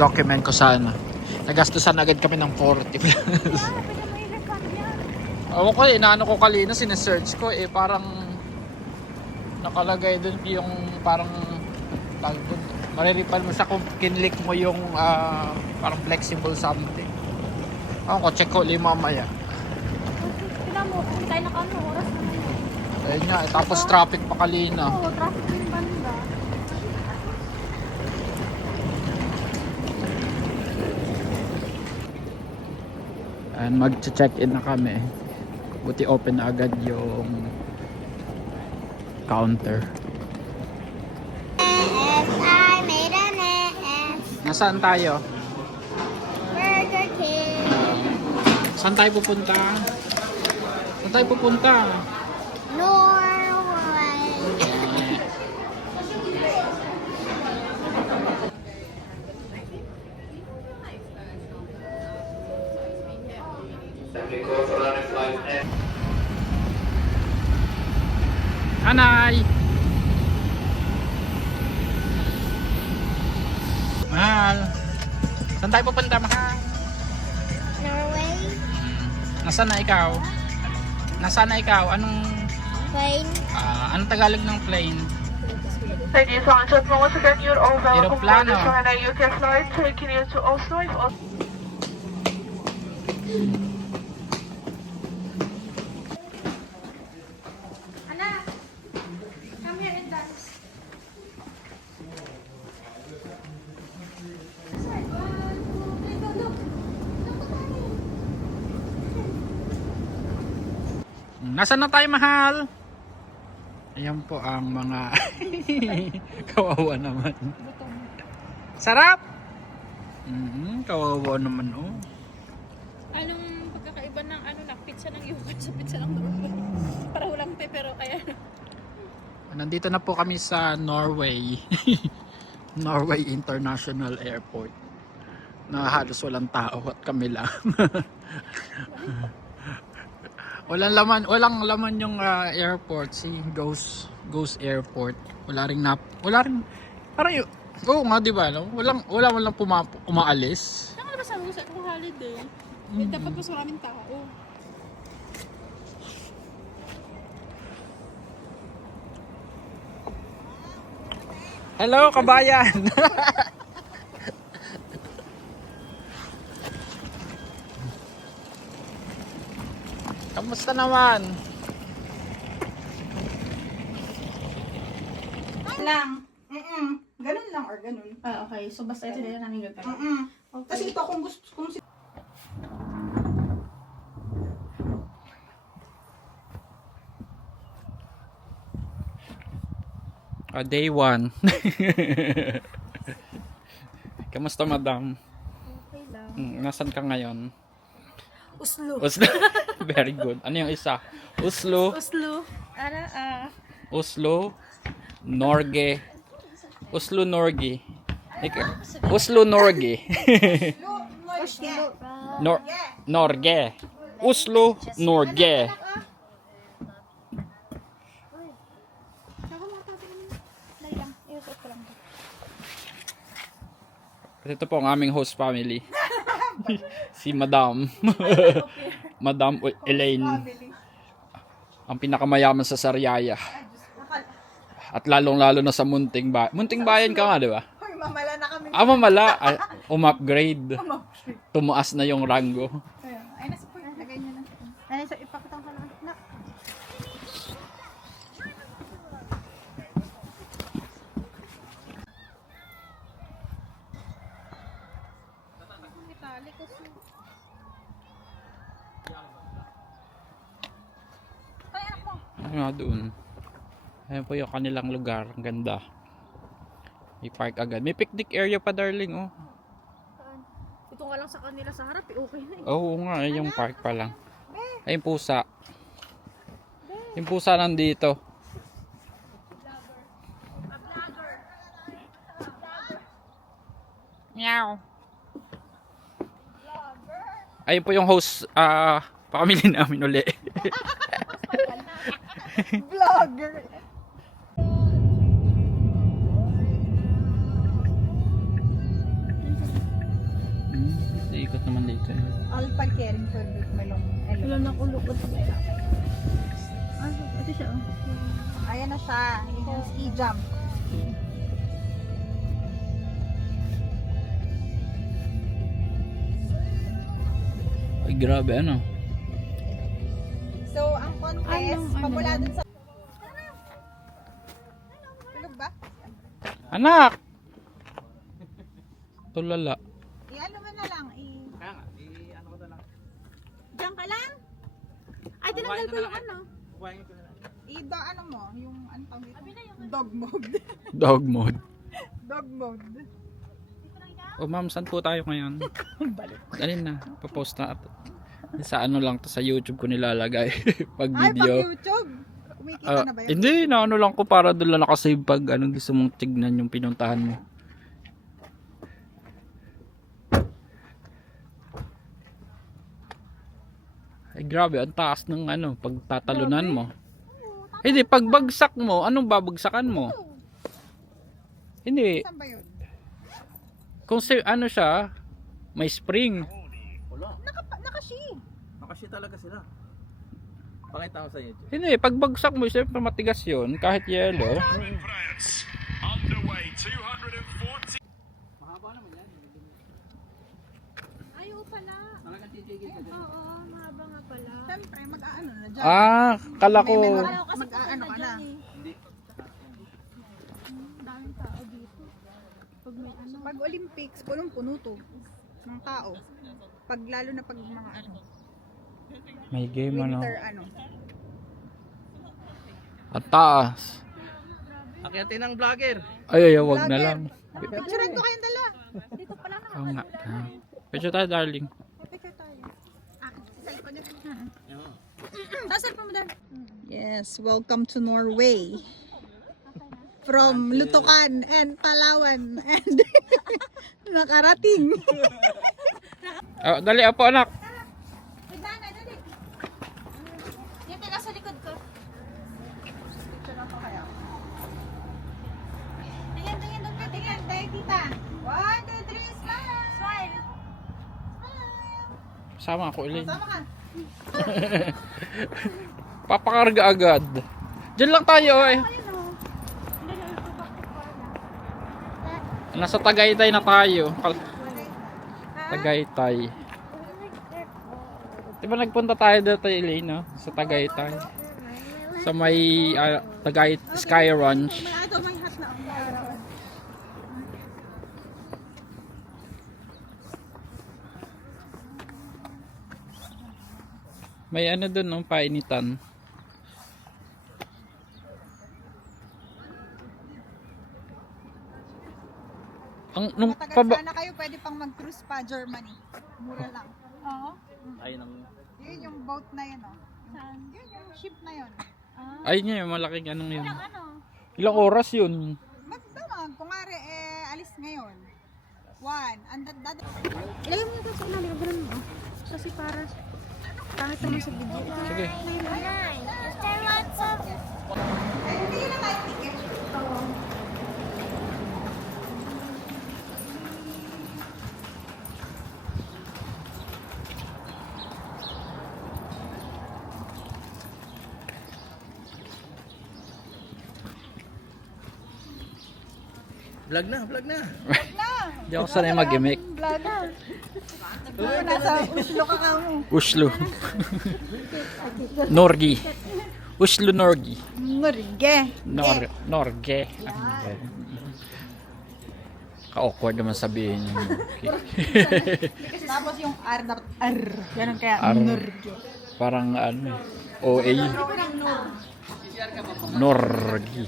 document ko sa ano. Nagastusan agad kami ng 40 plus. Ako ko inaano ko kanina, sinesearch ko parang nakalagay dun yung parang mariripal mo siya kung kinlik mo yung parang flexible something. Ako ko check ko ulit mamaya. Tignan mo, kung tayo naka-ano, oras naman yun. Ayun nga, tapos traffic pa kanina. Oo, traffic din banda. And mag-check-in na kami. Buti open na agad yung counter. I made an S. Nasaan tayo? Burger King. Saan tayo pupunta? Saan tayo pupunta? Norway. Anay! Mahal! Saan tayo pupunta, mahal? Norway. Nasaan na ikaw? Nasaan na ikaw? Plane. Anong Tagalog ng plane? Ladies and gentlemen, once again, you're all welcome for Aeroplano. the China UK flight taking you to Oslo. Anna, come here and dance. Nasaan na tayo, mahal? Ayan po ang mga kawawa naman. Sarap! Kawawa naman, oh. Anong pagkakaiba ng pizza ng yogurt sa pizza ng normal? Para walang pero kaya. Nandito na po kami sa Norway. Norway International Airport. Na halos walang tao at kami lang. Walang laman yung airport, si Ghost Airport. Wala ring parang oo nga, di ba, no? Wala umaalis. Saan ka ba sabi ko sa kung holiday? Dapat mas maraming tao. Hello, kabayan. Kamusta naman? Lang. Ganun lang or ganun. Okay. So basta ito na namin gagawin. Okay. Kasi ito kung gusto Day 1. Kamusta, madam? Okay lang. Nasaan ka ngayon? Oslo. Oslo. Very good. Ano yung isa? Oslo. Oslo. Oslo. Norge. Oslo, Norge. Oslo, Norge. Norge. Oslo, Norge. Ito po ang aming host family. Si Madam. Madam Elaine. Ang pinakamayaman sa Sariaya. At lalong-lalo na sa Munting Bayan. Munting Bayan ka nga, di ba? Hoy, mamala na kami. Mamala. Umupgrade. Tumaas na yung rango. Ay, nasa po. Lagay niyo na. Ay, so ipakita ko lang. Na. Ano nga doon? Ayan po yung kanilang lugar. Ang ganda. May park agad. May picnic area pa, darling, oh. Ito nga lang sa kanila sa harap, okay na. Oo nga, yung park pa lang. Ay, yung pusa. Yung pusa nandito. Meow. Ayun po yung host, pamili namin uli. Vlogger. Ikot naman dito eh. Alpha caring for the melong. Wala na kulukot. Ito siya. Ayan na siya. Yun yung ski jump. Ay, grabe ano. So, ang contest, Anong ano pamula yan? dun sa... Tulog ba? Anak! Tulala. I-ano mo na lang. Diyan ka lang? Ay, tinanggal ko yung ano. Ano mo, yung ano tawag dito? Dog mode. Dog mode. Dog mode. O ma'am, saan po tayo ngayon? Alin na, papost na. Sa ano lang to, sa YouTube ko nilalagay. Pag Ay, video. pag YouTube. Kumikita Ah, na ba yun? hindi, na ano lang ko para doon lang nakasave pag ano, gusto mong tignan yung pinuntahan mo. Ay grabe, ang taas ng ano, pagtatalunan mo. Hindi, pagbagsak mo, anong babagsakan mo? Hindi, Saan ba yun? kung si, ano siya, may spring. Naka-shi. Nakasya talaga sila. Pakita ko sa YouTube. Hindi, pagbagsak mo, siyempre matigas yun, kahit yelo. France underway 240. Ayaw pala. Oo, mahaba nga pala. Siyempre, mag-aano na dyan. Ah, kala ko. Ayaw kasi Mag-aano ka na. Daming tao dito. Pag may ano. Pag Olympics, punong-puno to. Ng tao. Pag lalo na pag mga ano, May game ano. winter ano. Ang taas. Akyatin ng vlogger. Ay, wag na lang. Picturean ko kayong dalawa. Dito pala na. Oo nga. Pwede tayo, darling. Picture tayo. Sa likod niya. Nasaan pa mo dyan? Yes, welcome to Norway. From Lutukan and Palawan and nakarating. Oh, dali, apo anak. Dali. Yan tala sa likod ko. Tingin doon ka. Tingnan, tayo tita. 1, 2, 3, smile! Smile. Sama ako, Elaine. Sama ka. Papakarga agad. Diyan lang tayo, eh. Nasa Tagaytay na tayo. Tagaytay. Diba nagpunta tayo dito, Elaine, no? Sa Tagaytay. Sa may Sky Ranch. May ato, may hat na. May ano doon, no? Painitan. Nung Matagal sana kayo, pwede pang mag-cruise pa Germany. Mura lang. Oo. Ay, nang... Yun yung boat na yun, oh. Yun yung ship na yun. Ay niya, malaking anong yun. Ano? Ilang oras yun? Magdamag, kung nga alis ngayon. 1, and Ilagay mo ito sa ilalim. Ganun mo. Kasi para pangit naman sa video. Sige. hindi na tayo ticket. Vlog na, vlog na. Hindi ako sanay mag-gimmick. Vlogger. Nasa Oslo ka ka mo. Uslo. Norgi. Uslo Norgi. Norge. Norge. Ka-awkward naman sabihin yun. Tapos yung R dapat R. Ganun kaya R. Norge. Parang ano, OA. Norgi.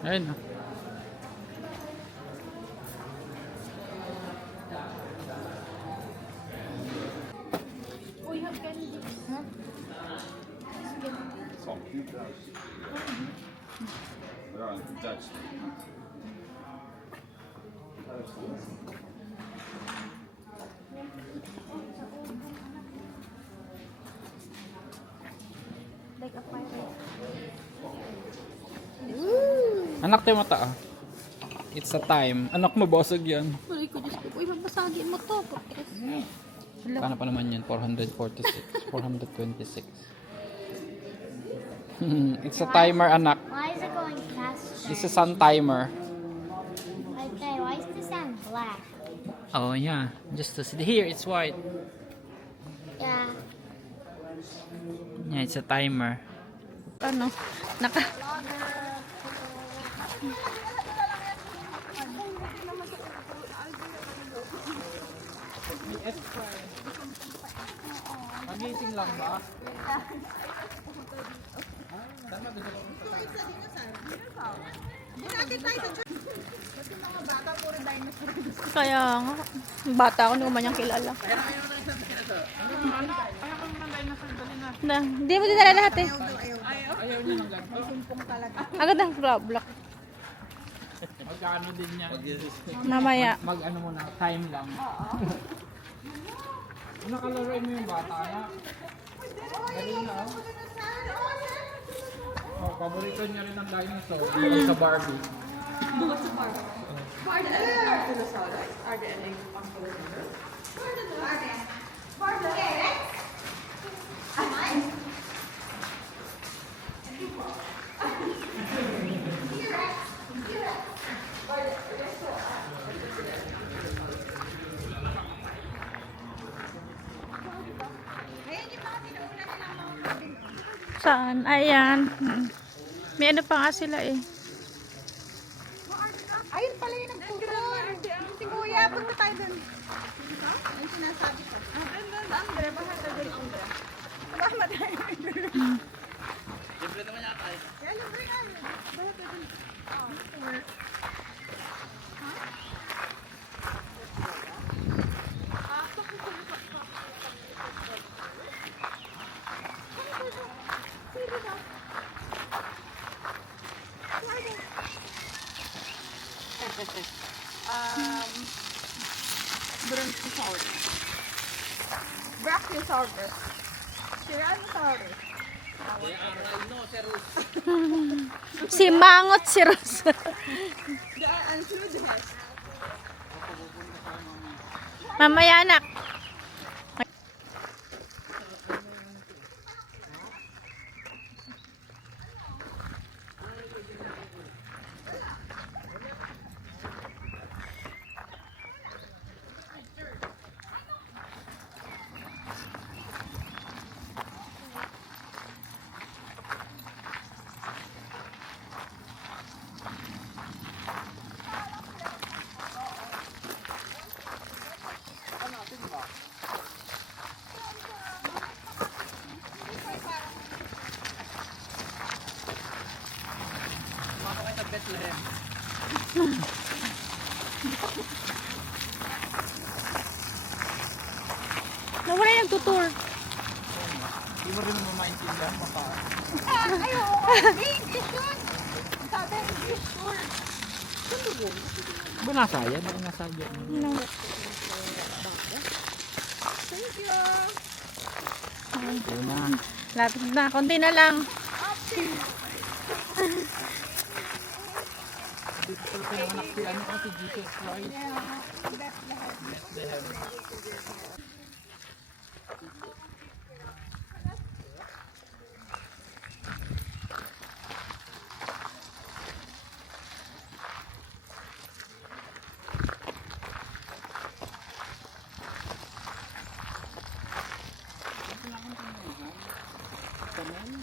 Ayun. Like a pirate. Anak tayo mata ah. It's a time. Anak mo, basag yan. Uy, ko Diyos ko. Uy, mabasagin mo to. Kano pa naman yun? 446. 426. It's a timer, anak. Why is it going faster? It's a sun timer. Okay, why is the sun black? Oh yeah. Just to see. Here, it's white. Yeah. Yeah, it's a timer. Ano? Naka... Pagising lang ba? Kaya nga. Bata ako, hindi ko man niyang kilala. Hindi mo dinala lahat eh. Agad ang block. Magkano din yan? Mamaya. Mag-ano muna, time lang. Nakalaroin mo yung bata na. Galing na oh. Oh, paborito niya rin ang dinosaur. Bukod sa Barbie. Saan? Ayan. May ano pa nga sila eh. Ayun pala yung nagtuturo. Si Kuya, punta tayo dun. Yung sinasabi ko. Ang Andre, bahata dun, Andre. Bahata tayo. Libre naman yata eh. Kaya libre nga yun. Bahata dun. Brachiosaurus. Tyrannosaurus. Si Mangot si Rosa. Ang sunod Mamaya anak. Nawala yung nagtutour. Hindi mo rin naman maintindihan baka. Ay, oo. English yun. Sabi, English yun. Ba nasa yan? Ano nasa yan? Thank you. Ito na. Lapit na. Konti na lang. Dito pala pinanganak si ano kasi Jesus Christ. Bethlehem.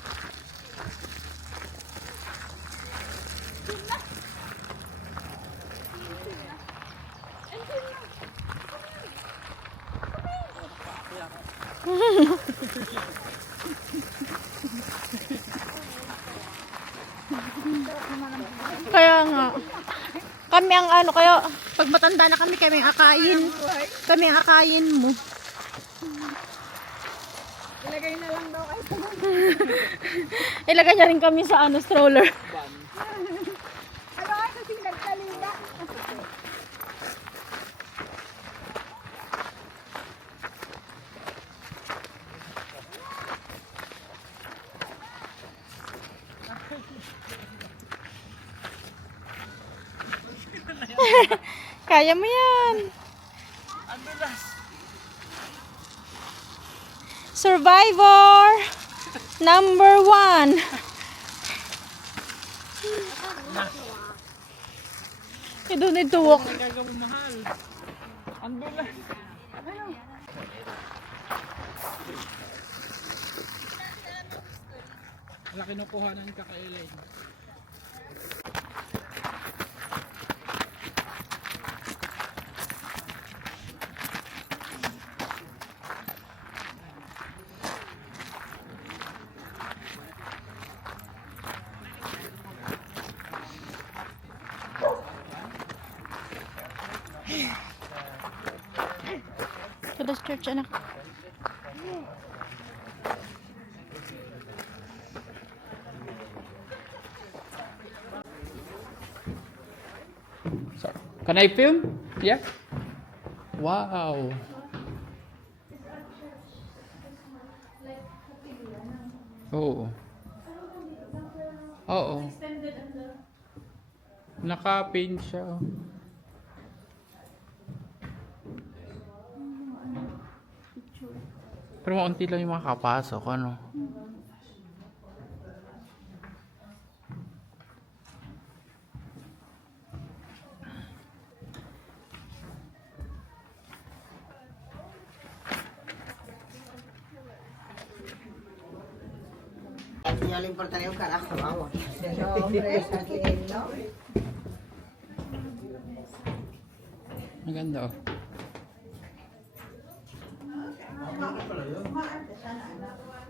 Kaya nga. Kami ang ano, kaya pag matanda na kami, kami ang akayin. Kami ang akayin mo. Ilagay na lang daw kayo. Ilagay niya rin kami sa ano, stroller. Ano ay kasi nagkalila. Kaya mo yan. Survivor number 1. You don't need to walk. Wala kinukuhanan ka kay Elaine. To the church, anak. Sorry. Can I film? Yeah. Wow. Oo. Oo. Naka-paint siya. Oh. Pero maunti lang yung makakapasok, ano? Ya le importaría un carajo, vamos. No, hombre, está bien, ¿no? Maganda, oh.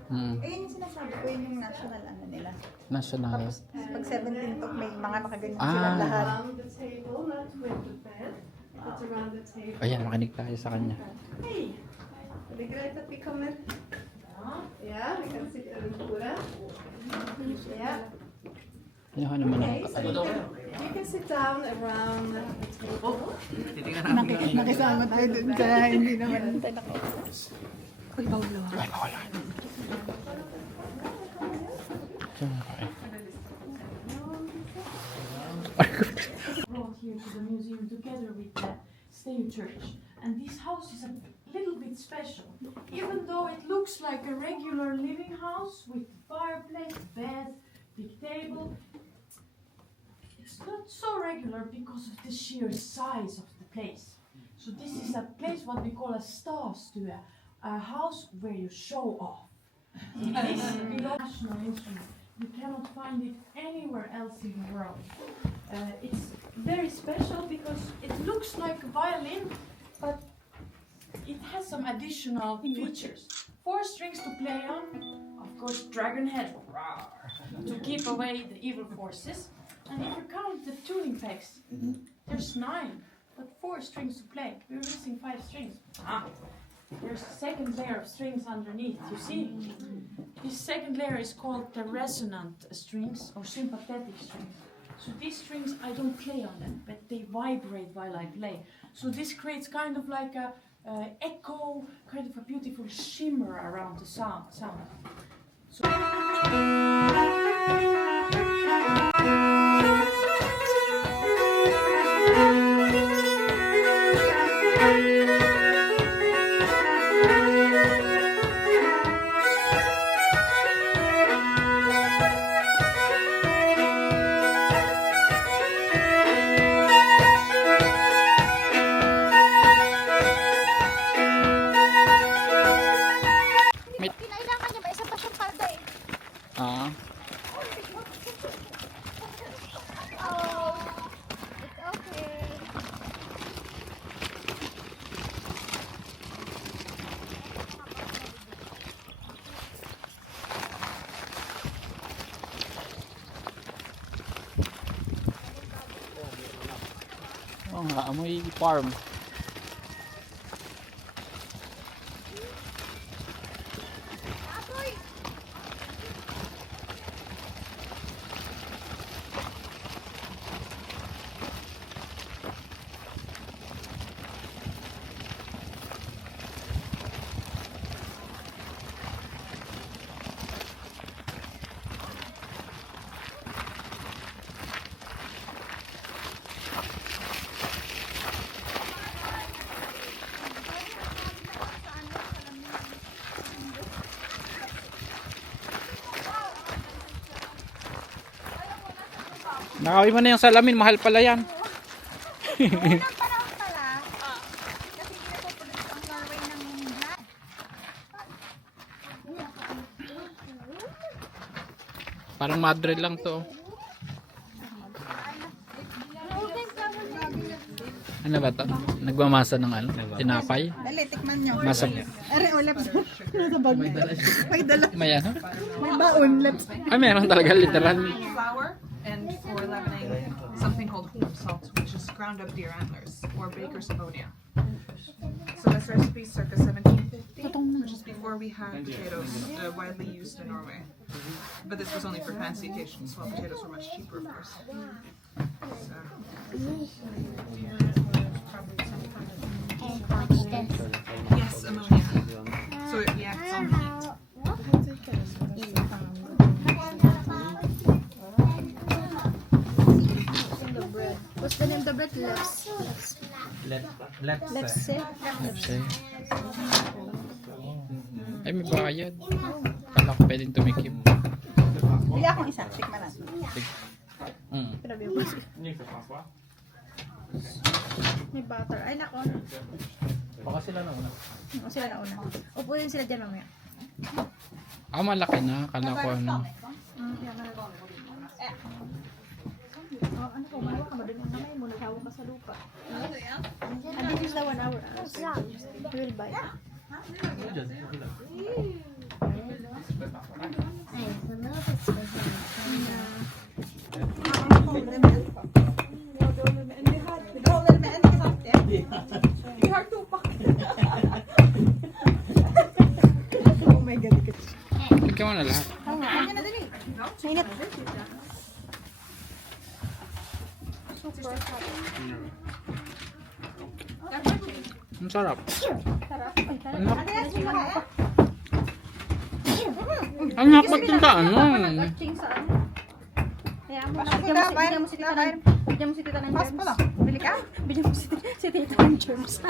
Ayun yung sinasabi ko, yun yung national ano nila. National. Pag 17 to, may mga nakaganyan Ah. silang lahat. Ayan, makinig tayo sa kanya. Det är grejt att vi kommer. Ja, vi kan sitta runt bordet. Ja. Kinuha naman ang You can sit down around the table. Titingnan namin. Nakisama tayo dun sa hindi naman. Brought here to the museum together with the Stay Church. And this house is a little bit special. Even though it looks like a regular living house with fireplace, bed, big table, it's not so regular because of the sheer size of the place. So this is a place what we call a stavstue, a house where you show off. This is a national instrument. You cannot find it anywhere else in the world. It's very special because it looks like a violin, but it has some additional features. 4 strings to play on, of course, dragon head, rawr, to keep away the evil forces. And if you count the tuning pegs, there's 9, but 4 strings to play. We're missing 5 strings. There's a second layer of strings underneath, you see? This second layer is called the resonant strings or sympathetic strings. So these strings, I don't play on them, but they vibrate while I play. So this creates kind of like a echo, kind of a beautiful shimmer around the sound. So Kinailangan niya ba? Isa pa siyang palda eh. Ah. Oh, it's okay. Oo nga, amoy farm. Nakawin mo na yung salamin, mahal pala yan. Unang panahon pala, kasi hindi na po ang Norway ng blood. Parang Madrid lang to. Ano ba to? Nagmamasa ng ano? Tinapay? Dali, tikman nyo. Masa. Are, ulips. Nasa bag. May dala. May ano? May baon, lips. Ay, meron talaga literal. Flour and for leavening something called horn salt, which is ground up deer antlers or baker's ammonia. So this recipe is circa 1750, which is before we had potatoes widely used in Norway. But this was only for fancy occasions, while potatoes were much cheaper, of course. So, And watch this. yes, ammonia. So it reacts on heat. What's the name of the bread? Let's say. Ay, may bayad. Kala ko pwedeng tumikim. Bili akong isa, tikman natin. May butter. Ay, nako. Baka sila na una. O, sila na una. Upo yun sila dyan mamaya. Ah, malaki na. Kala ko ano. Ano ko, mahawa ka, madun yung kamay mo, naghawa ka sa lupa. And this is the 1 hour. We will buy. Ikaw mo na lahat. Mainit. Ang sarap. Ang nakapag tinta, ano? Ching sa ano? Kaya mo, bigyan mo si tita ng bigyan mo si tita ng germs. Bili ka? Bigyan mo si tita ng germs.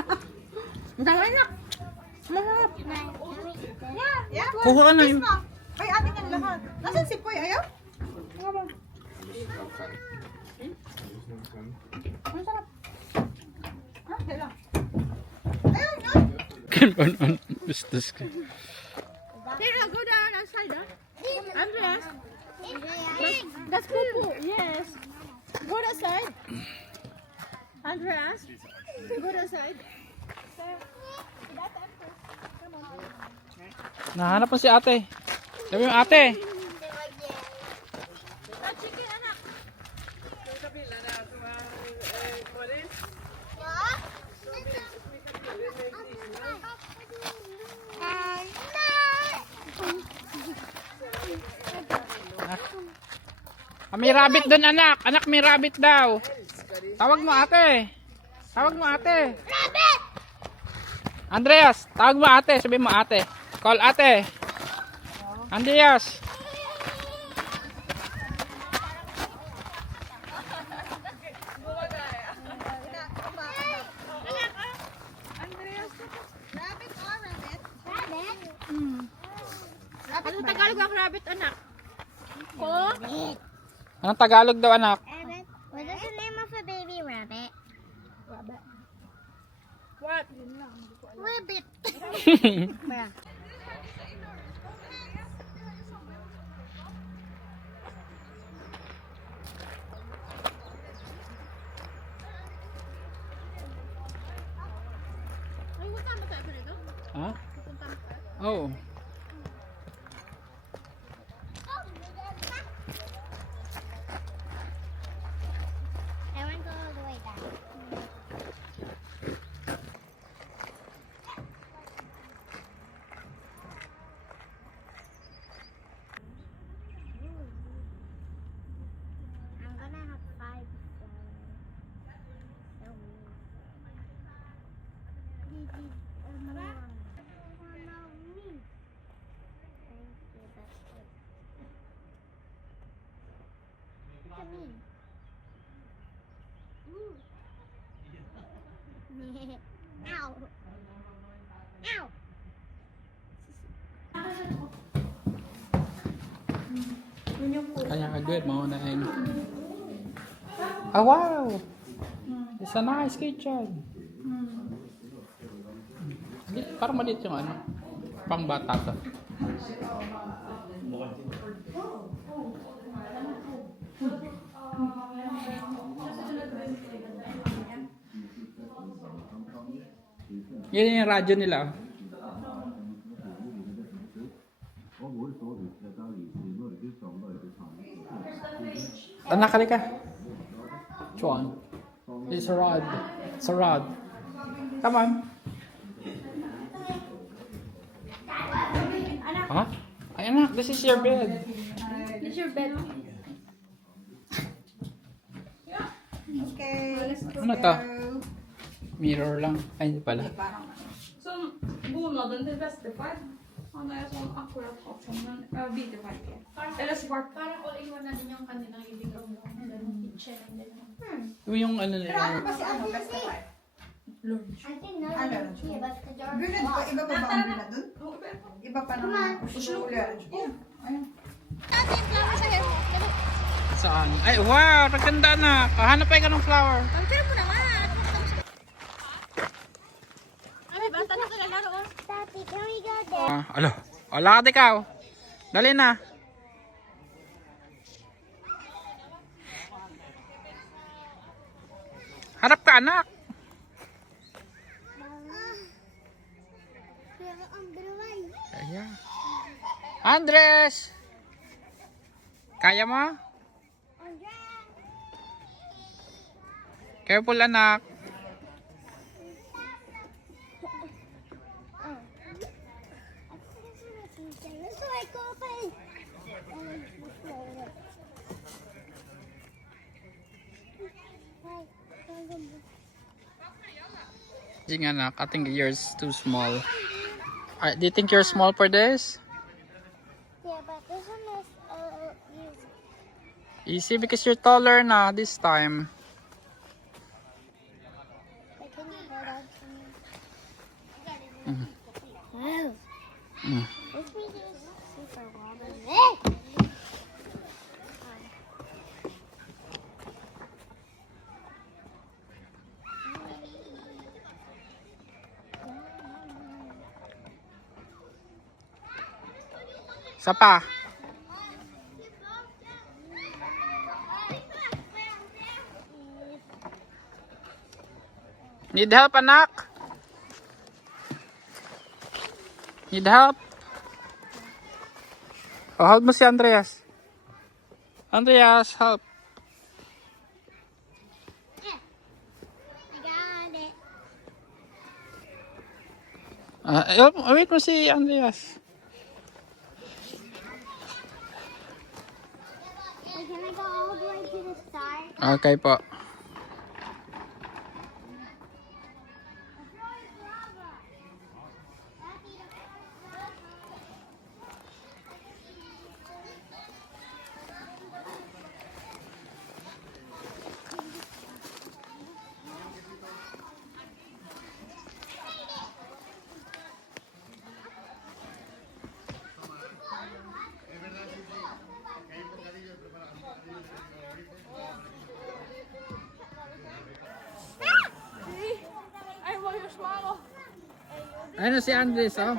Ang dami na. Masarap. Yeah. Kuha ka na yun. Ay, atin yan lahat. Nasaan si Poy? Ayaw? Ang sarap. Ha? Kailan? Ayaw nga. Kanon, gustos ka. Tira, go down outside, Andreas. That's poo. Yes. Go outside. Andreas. Go outside. Nahanap mo si ate. Sabi mo ate. Chicken, anak. Ah, may rabbit doon anak. Anak may rabbit daw. Tawag mo ate. Tawag mo ate. Rabbit! Andreas, tawag mo ate. Sabi mo ate. Call ate. Andreas. Rabbit or rabbit? Anong Tagalog ang rabbit, anak? Ko? Anong Tagalog daw anak? What is the name of a baby rabbit? What? Rabbit. Ay, punta mo tayo dito? Ha? Punta mo tayo? Oo. I want to go all the way down. I'm gonna have 5. So mean. Thank you, that's good. Look at me. Ow. Ow. Kaya ka good, maunahin. Ah, wow! It's a nice kitchen. Parang maliit yung ano. Pang bata to. Yan yung radyo nila. Anak, halika. Chuan. It's a rod. It's a rod. Come on. Ha? Ay, anak, this is your bed. This your bed. Okay, let's go. Ano to? Mirror lang. Ay, hindi pala. Som bonaden till Västerfärd. Han är som akkurat fått som en vitefärg. Eller svart. Parang all-in-one na din yung kanilang living room. Kitchen and then Yung ano nila. Kasi ano Västerfärd? I think no, yeah, but the door Gulad is pa, locked. iba pa ba ang gulad dun? Iba pa naman. Ayun. Saan? Ay, wow! Naganda na. Hanap pa ka ng flower. Ay, may bata na kalalaro. Daddy, can we go there? Alo. Wala ka ikaw. Dali na. Harap ka, anak. Pero ang drawing. Ayan. Andres! Kaya mo? Careful, anak. That's why I go open. Sige, anak. I think yours too small. Do you think you're small for this? Yeah, but this one is Easy because you're taller na this time. like, can you hold on to me? Mhm. Wow. Mm. This piece is super wobbly. Isa pa. Need help, anak? Need help? Oh, help mo si Andreas. Andreas, help. I got it. Help, wait mo si Andreas. Wait, can I go all the way to the start? Okay po. Ano si Andres, oh?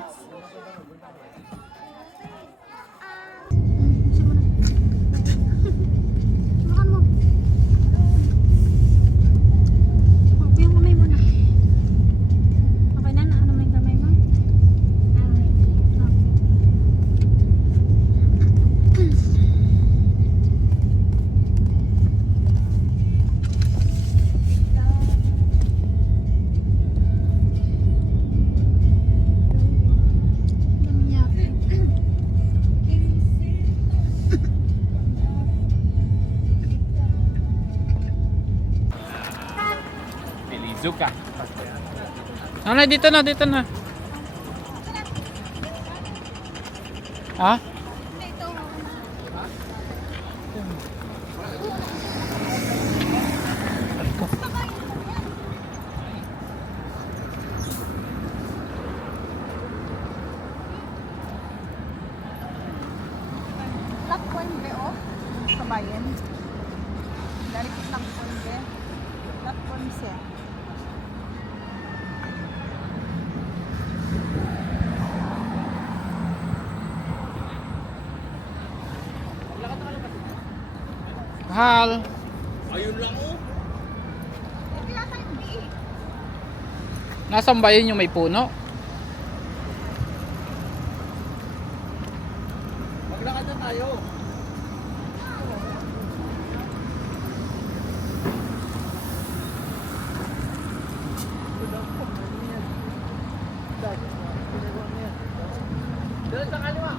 Sumakan mo. Huwag mo yung kamay mo na. Okay na? Ano mo yung kamay mo? Pilizuka. Ano, dito na, dito na. Ha? Lock one be off. Kabayan. Narikit lang po hindi. Lapon siya. Mahal. Ayun lang oh. Eh, kaya tayo hindi. Nasaan ba yun yung may puno? Maglakad na tayo. Doon sa kaliwa.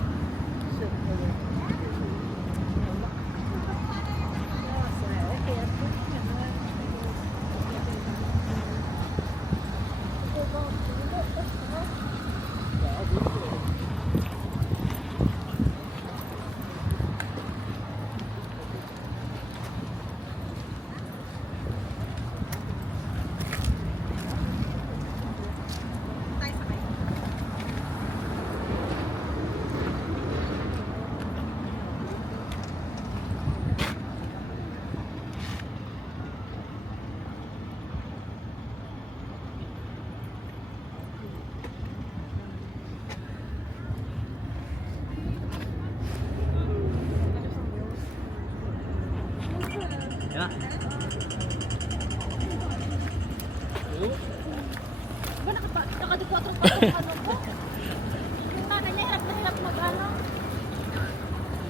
Yan. Ba, nakadikwatrong pa yung ano ko? Yung nanay niya, hirap na hirap mag-ano.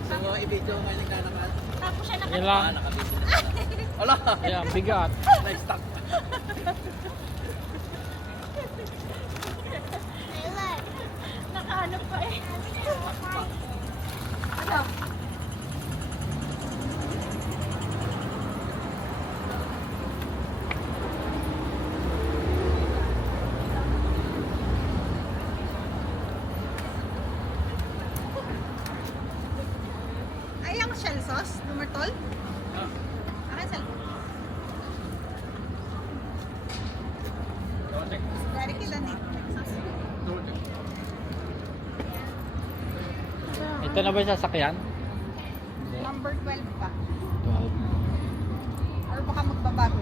So, i-video kayo naglalakad. Tapos siya Yan lang. Wala. Ayan, bigat. Na-stuck. nakaano pa eh. Ano? Ay, ang shell sauce, lumertol. Akin cellphone. Dari kita nih. Ito na ba yung sasakyan? Number 12 pa. 12. Or baka magbabago.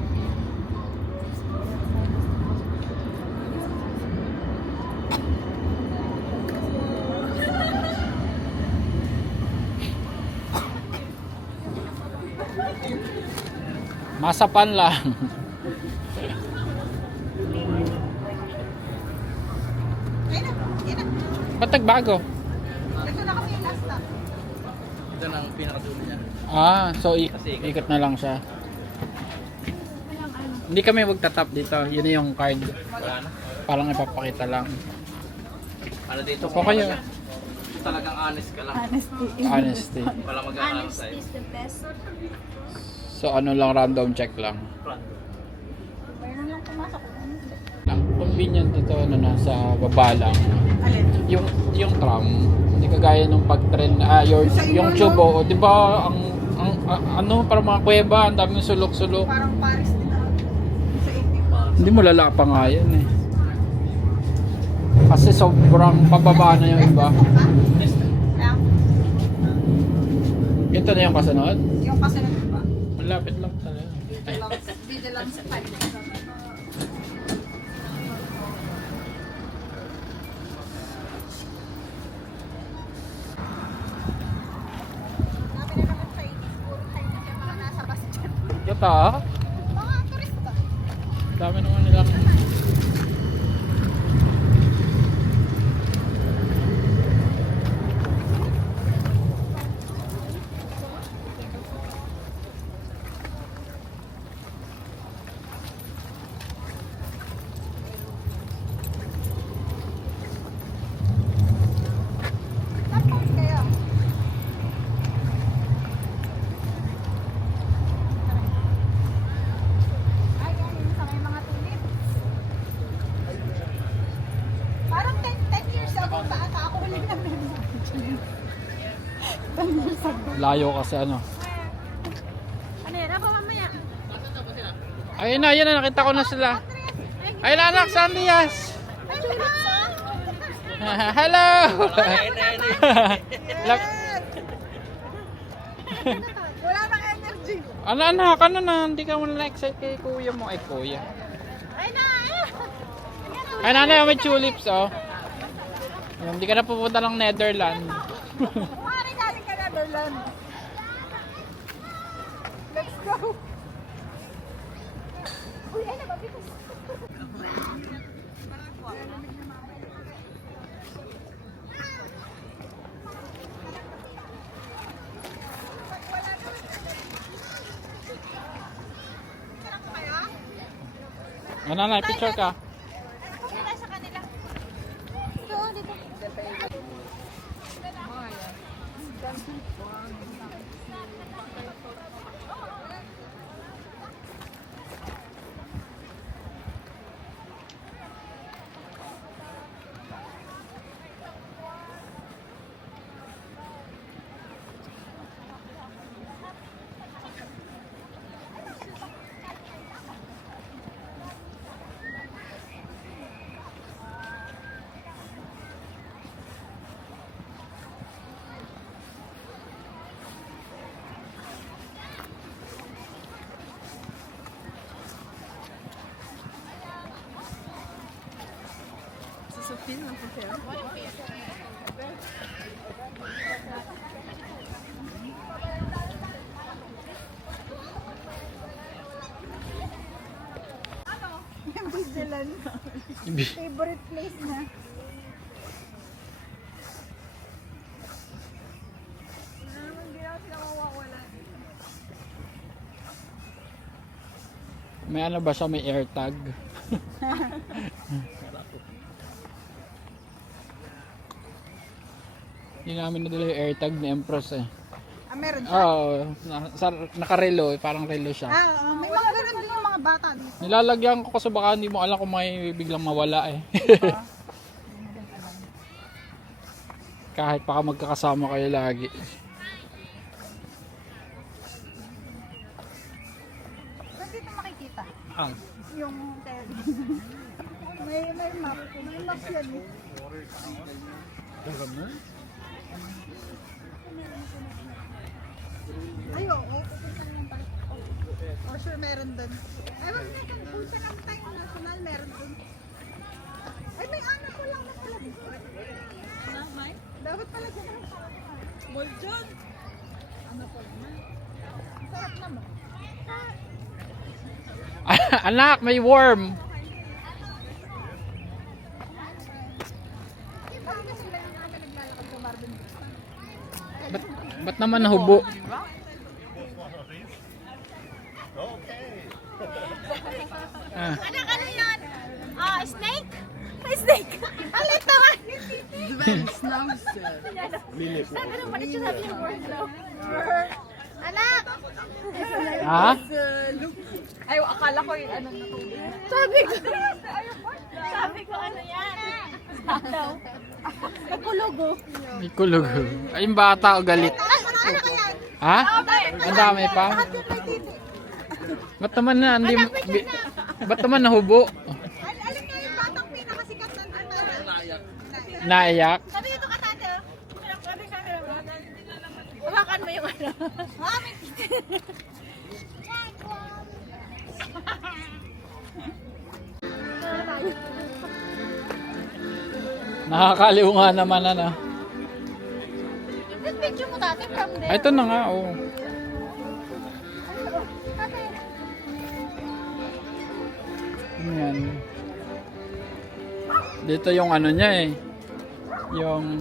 Masapan lang. Ayun na, ayun na. Ba't nagbago? Ito na kami yung last stop. Ito na ang pinakadulo niya. Ah, so ikot na lang siya. Hindi kami magtatap dito. Yun na yung card. Wala na. Parang ipapakita lang. Ano dito? So kayo, Talagang honest ka lang. honesty. Wala mag-aaral sa'yo. is the best. So ano lang, random check lang. Mayroon lang pumasok. Ang convenient ito na nasa baba lang. Alin? Yung tram, hindi kagaya nung pag-train, yung tube, oh, 'di ba? Ano, para mga kuweba, ang daming sulok-sulok. Parang Paris din ako. Sa 80. Hindi mo lalapa nga yan eh. Kasi sobrang pababa na yung iba. Kaya, Ito na yung kasunod. yung kasunod pa. Malapit lang talaga. Vigilance 5. Dami na naman Chinese. Puro Chinese yung mga nasa bus dyan. Ito Mga turista. dami naman nilang Tapos kayo. Ay, yan sa may mga tulip. Parang 10 years ago pa ata ako huli na meron. 10 years ago. layo kasi ano. Ano yan? Ako mamaya. Ayun na, nakita ko na sila. Ayun na anak, Sandias. Hello! Wala nang energy. Ano anak, ano na, hindi ka muna na-excite kay kuya mo. Ay, kuya. Ay, nanay, may tulips, oh. Hindi ka na pupunta ng Netherlands. Kumari galing ka Netherlands. Let's go. Uy, ay nababitas. Ano, nanay, picture ka. Switzerland. Favorite place na. Hindi na sila mawawala. May ano ba siya, may AirTag? Hindi namin nadala yung AirTag ni Empress eh. Ah, meron siya? Oo, nakarelo, parang relo siya. May mga ganun din yung mga bata dito. Nilalagyan ko kasi baka hindi mo alam kung may biglang mawala eh. Kahit baka magkakasama kayo lagi. Saan dito makikita? Ang Yung may map. May map yan eh. Ay, oo. Pupuntan lang tayo. Oh, sure meron dun. Ay, wag na kang punta lang tayo national. Meron dun. Ay, may anak ko lang na pala dito. Dapat pala dito. Mall dyan. Ano po naman? Sarap naman. Anak, may worm. Bakit sila yung mga naglalakad sa Marvin? Ba't naman nahubo? Ah. Anak, ano yun? Ah, snake? Snake! Alit naman! Sabi nung palit siya sabi yung word daw. Anak! Ha? Ay, akala ko yung anong natubig. Sabi ko ano yan? Daw. Nagkulugo. May kulog. Ay, yung bata o galit. Ha? Ang dami pa? Ba't naman na? Hindi, ba't naman nahubo? Alin nga yung batang pinakasikat na Naiyak? Sabi ito ka tate. Hawakan mo yung ano. Nakakaliw nga naman ano. Yung picture mo tate from there. Ay, ito na nga, oh. Yan. Dito yung ano niya eh. Yung...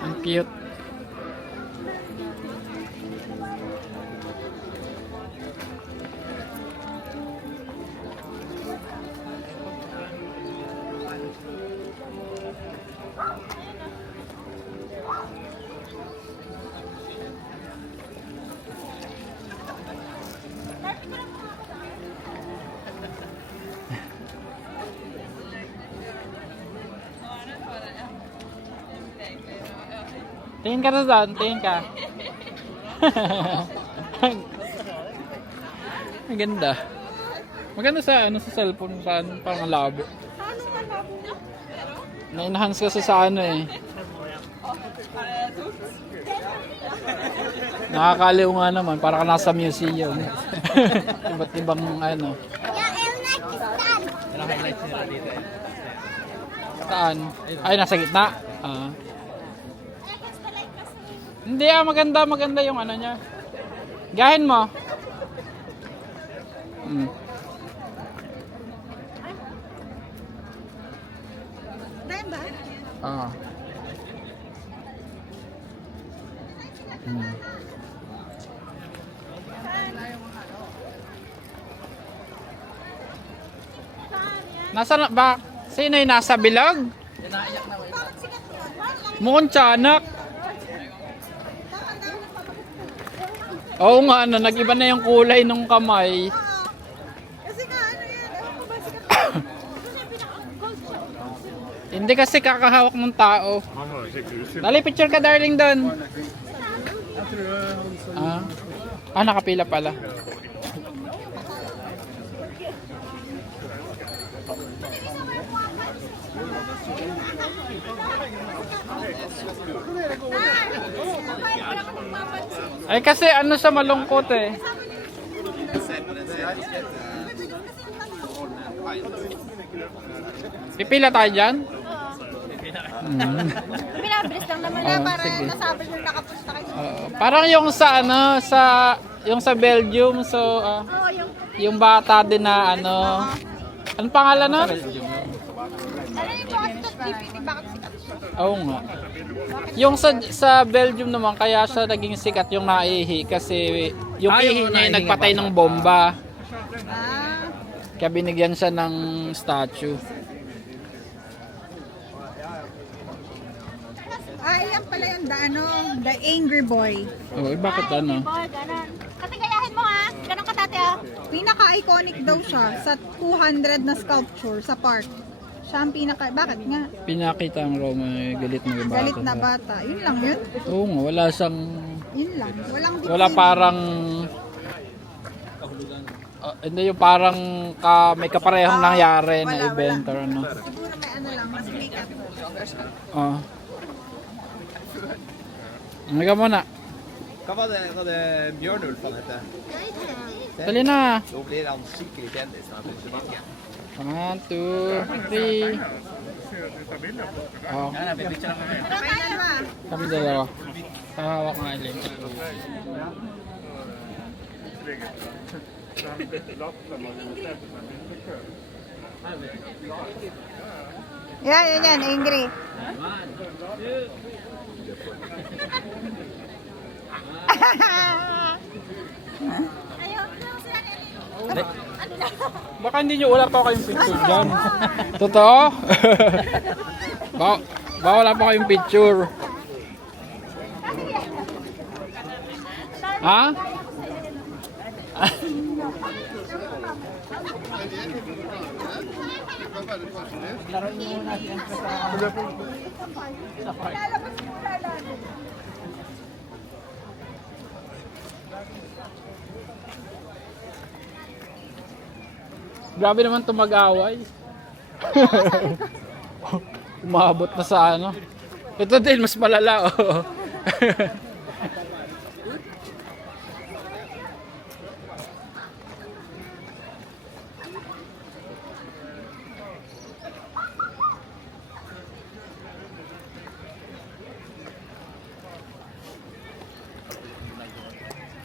Ang cute. Tingin ka na doon, tingin ka. Maganda. Maganda sa ano sa cellphone sa ano, parang labo. Na-enhance kasi sa ano eh. Nakakaliw nga naman, para ka nasa museum. Iba't ibang ano. Yeah, I like this done. Yan ang highlights nila dito eh. Saan? Ay, nasa gitna. Ah. Hindi maganda yung ano niya. Gahin mo. Tayo ba? Ah. Nasa na ba? Sino yung nasa bilog? Mukhang tiyanak. Oo nga, ano, nag-iba na yung kulay ng kamay. Kasi nga, ano yan? Ewan ko ba sikat? Hindi kasi kakahawak ng tao. Dali, picture ka darling doon. Nakapila pala. Ay kasi ano sa malungkot eh. Pipila tayo dyan? Pinabilis lang naman na para nasabal yung nakapusta kayo. Parang yung sa ano yung sa Belgium yung bata din na ano. Anong pangalan nun? Ano yung mga sikat GPT? Bakit sikat siya? Oo nga. Yung sa Belgium naman kaya siya naging sikat yung naihi kasi yung ihi niya yung nagpatay ng bomba. Kaya binigyan siya ng statue. Yan pala yung the angry boy. Oh, bakit ano? Ganon. Kasi gayahin mo ha. Ganon ka dati ah. Pinaka-iconic daw siya sa 200 na sculpture sa park. Siya ang bakit nga? Pinakita ang Roma galit na bata. Galit na bata. Yun lang yun? Oo nga, wala siyang Yun lang. wala parang hindi yung parang may kaparehong nangyari na event or ano. Siguro may ano lang, mas sikat. Hanggang muna. Hva var det Bjørnulf han heter? Dali na. Nå blir han skikkelig kjendis når han blir tilbake. 1, 2, 3. Oh, Kailan ba? kami dalawa. Hawak nga Eileen. Yan, angry. Baka hindi nyo wala pa kayong picture dyan. Totoo? Baka wala pa kayong picture. Ha? Grabe naman ito mag-away. Umabot na sa ano. Ito din, mas malala. Oh.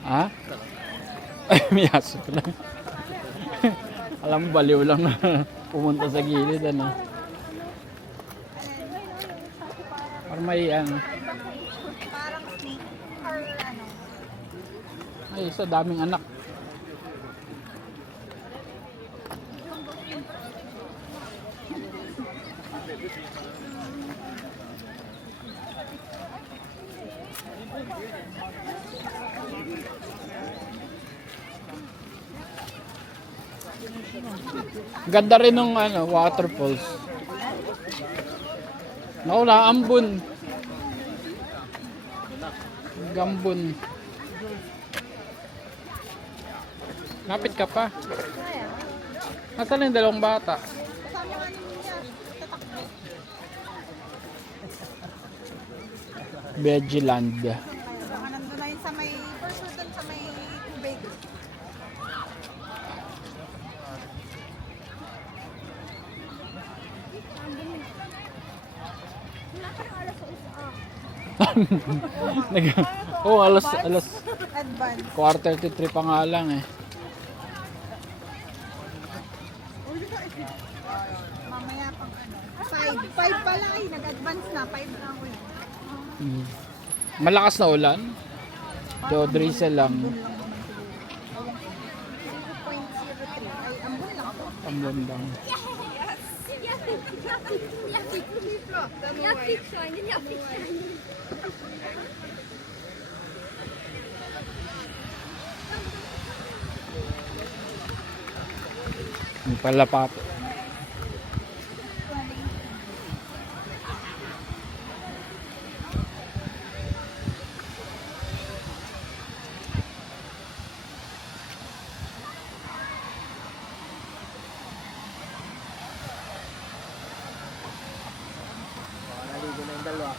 Ha? Ay, may aso ko lang. Alam mo, baliw lang na pumunta sa gilid, ano. Parang may, ano. Parang snake or ano. Ay, isa, daming anak. Ganda rin ng ano, waterfalls. Naula, ambon. Gambon. Lapit ka pa. Nasaan yung dalawang bata? Veggieland. Baka nandun na yun sa may, first doon sa may tubig. Oh, alas Advance. quarter to 3 pa nga lang eh. Mamaya pang ano. 5 pala ay, nag-advance na. 5 na ako yun. Malakas na ulan. Do drizzle lang. 0.03. Ay, ambon lang ako. Ambon lang. Yung palapap.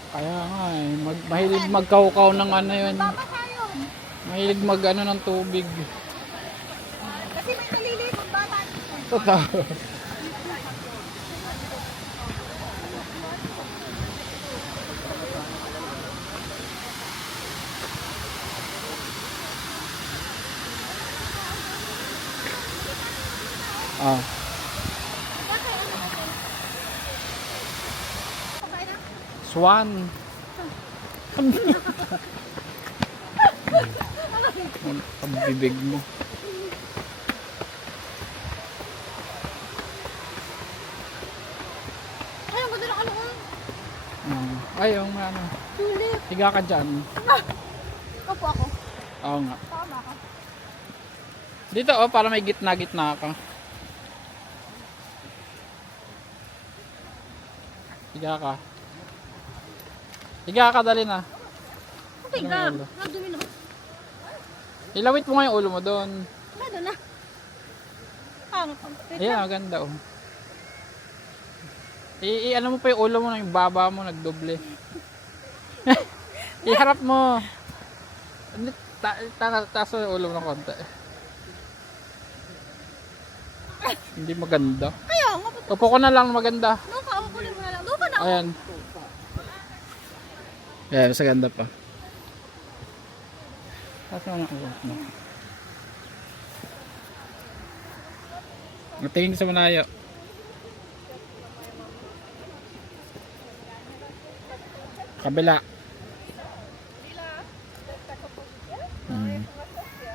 Kaya nga eh, mahilig magkaukaw ng ano yun. Mahilig mag ano ng tubig. Kasi may maliliit ang bata. Totoo. Ah. Swan. Ang bibig mo. Ay, ang ganda ng ano. Ay, yung ano. Tulip. Higa ka dyan. Opo ako. Oo nga. Tama ka. Dito oh, para may gitna-gitna ka. Higa ka. Higa ka, dali na. Okay Ano ka. yung ulo? Nagdumi naman. Ilawit mo nga yung ulo mo doon. Nado na. Ang Ayan, ang ganda oh. Ano mo pa yung ulo mo, yung baba mo, nagdoble. Iharap mo. Taas mo yung ulo mo ng konti. Hindi maganda. Kaya nga. Upo ko na lang, maganda. Doon ka. Kunin mo na lang. Doon ka na. Ayan. Ayan, mas ganda pa. Taas mo na ulo mo. Tingin sa malayo. Kabila.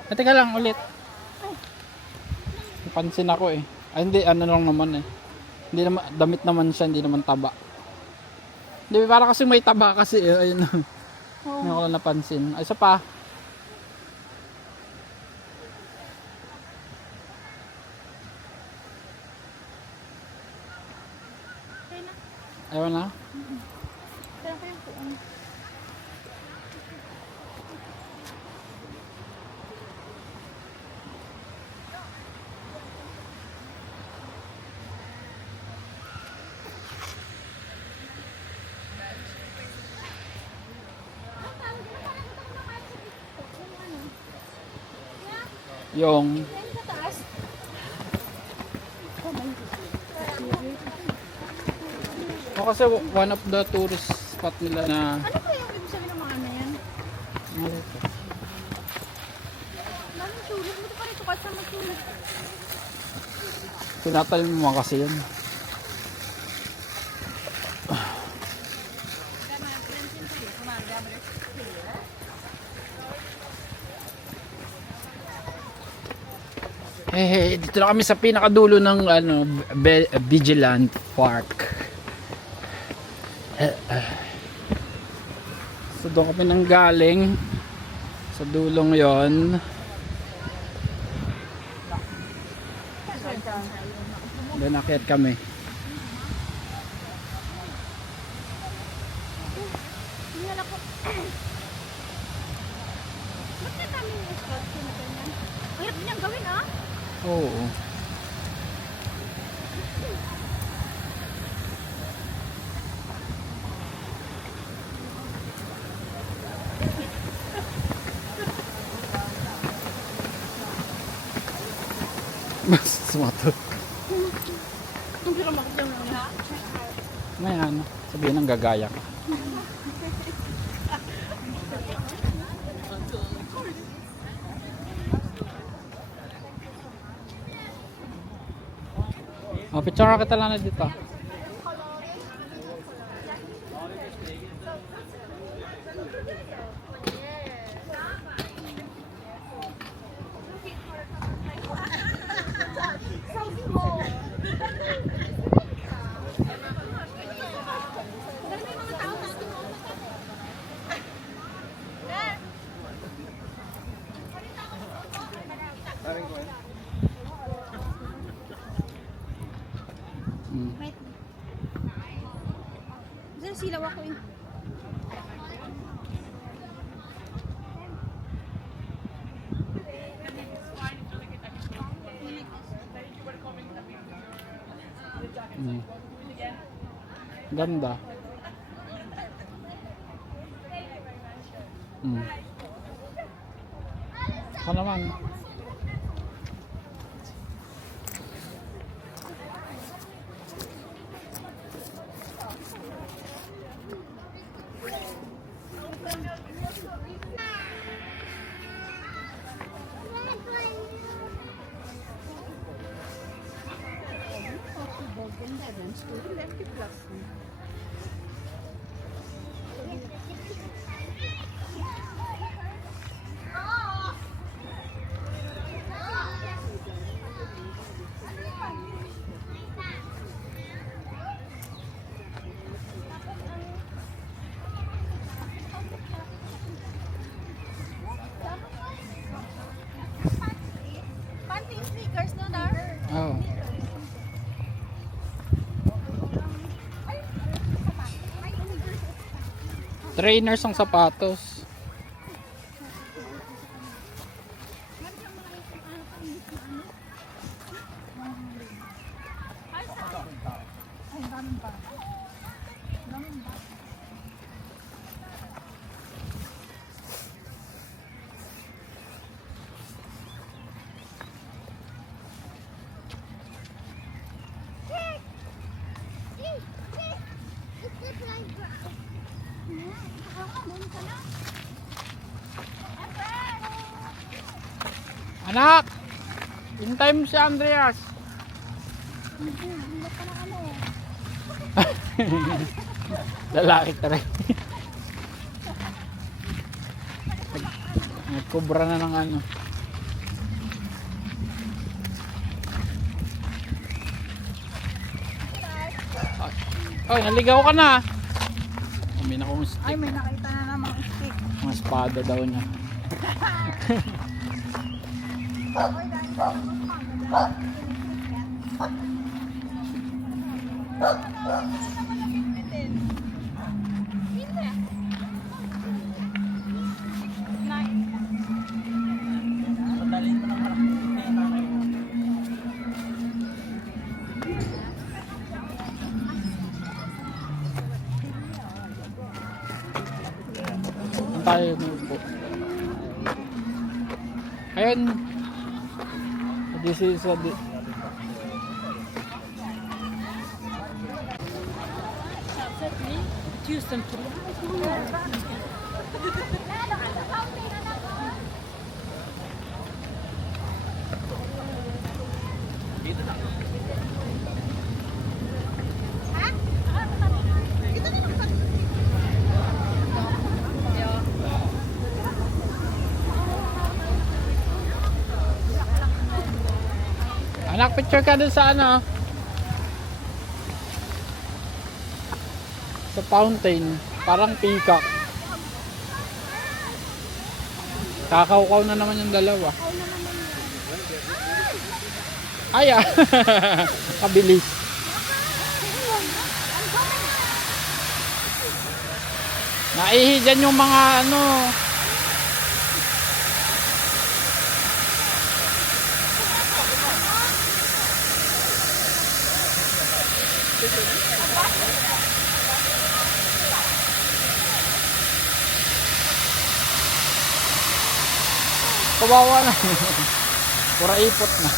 Teka lang ulit. Napansin ako eh. Ay hindi, ano lang naman eh. Hindi naman, damit naman siya, hindi naman taba. Hindi, para kasi may taba kasi eh. Ayun. Hindi ko lang napansin. Ay, isa pa. Ayaw na? Kaya ko yung puong. Yung Sa taas. kasi one of the tourist spot nila na Ano kaya yung ibig sabihin ng mga ano yan? Maraming tulip. Buti pa rin tukat sa magtulip. tinatalim mo kasi yan. Dito na kami sa pinakadulo ng ano, Vigilant Park. So doon kami nang galing sa dulong yon. Doon akyat kami. Tingnan ako. Ba't na kami yung sculpture na ganyan? Ang hirap niyang gawin ah. Oo. Sumato. May ano, sabihin ng gagaya ka. Oh, picture kita lang na dito. Diyan silaw ako eh. Ganda. Ako naman. Panty sneakers no dar. Oh. Trainers ang sapatos. Anak! Hintay mo si Andreas. Lalaki ka rin. Nagkubra na ng ano. Ay, naligaw ka na. May nakong stick. Ay, may nakita na namang stick. Mga espada daw niya. Tayo po. Ayun. This is Anak, picture ka dun sa ano? Sa fountain. Parang peacock. Kakaukaw na naman yung dalawa. Ay ah. Kabilis. Naihi dyan yung mga ano. Kawawa na. Pura ipot na.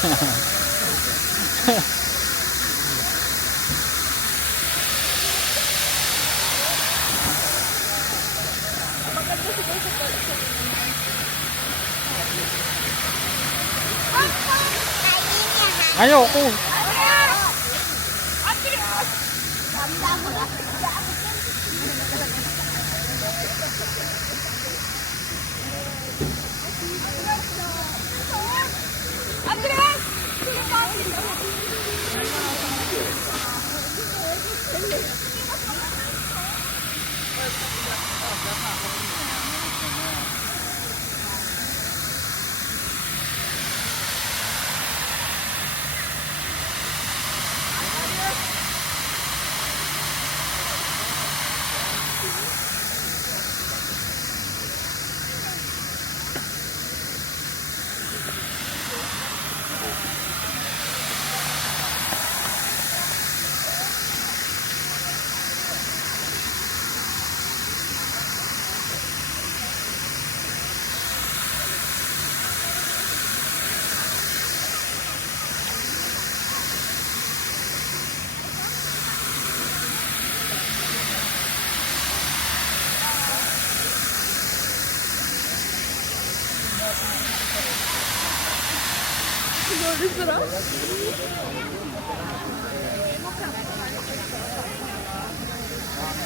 Ayoko.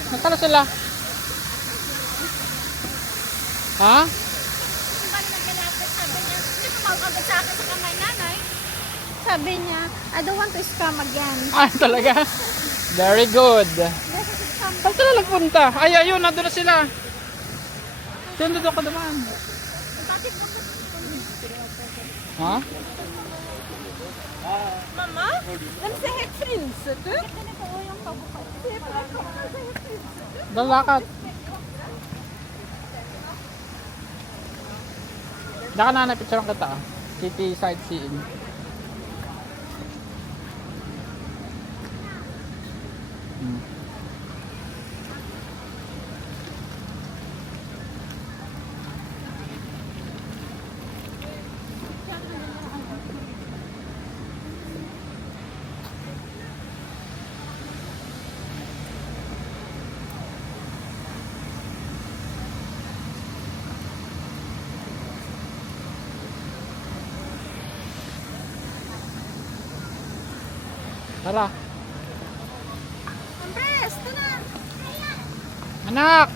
Nasaan na sila? Ha? Sabi niya, I don't want to scam again. Ah, talaga? Very good. Saan sila nagpunta? Ay, ayun, nandun na sila. Doon ka naman. Ha? Mamma, vem ser frynsete du? Dalakat. Daka na picture kita. City sightseeing. Tara. Andres, ito na. Anak!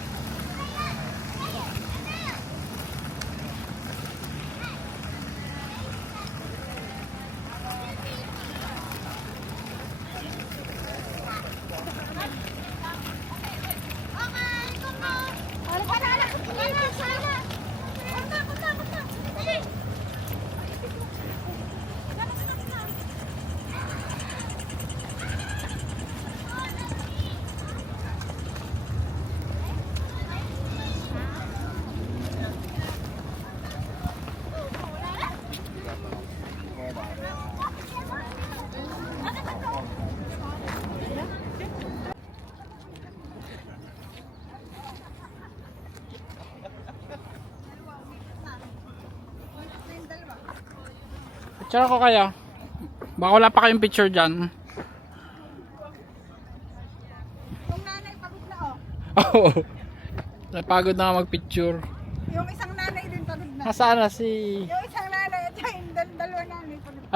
Picture ko kaya. Baka wala pa kayong picture dyan. Yung nanay pagod na oh. Oo. Napagod na nga magpicture. Yung isang nanay din pagod na. Nasaan na si... Yung isang nanay at yung dalawa nanay pagod na.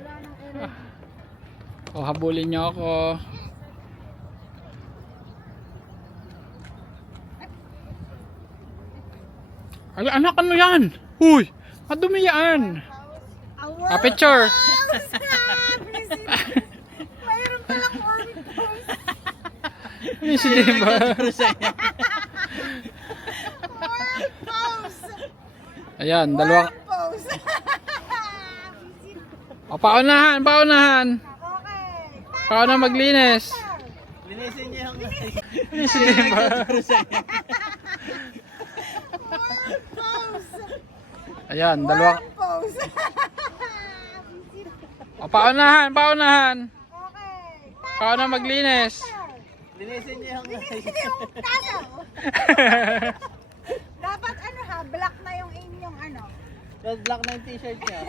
Wala nang energy. O, habulin niyo ako. Ay, anak, ano yan? Uy! Madumi yan! Ah, picture! Mayroon palang worm pose. Ay, sige ba? Worm pose. Ayan, dalawang... Worm pose. O, paunahan, paunahan! Okay. Pauna maglinis? Linisin niyo yung Sige ba? Worm pose. Ayan, dalawang... Worm pose. O, paunahan, paunahan! Okay. Pauna maglinis? Linisin niyo yung Yung kaso. Dapat ano ha, black na yung inyong ano. Black na yung t-shirt niya.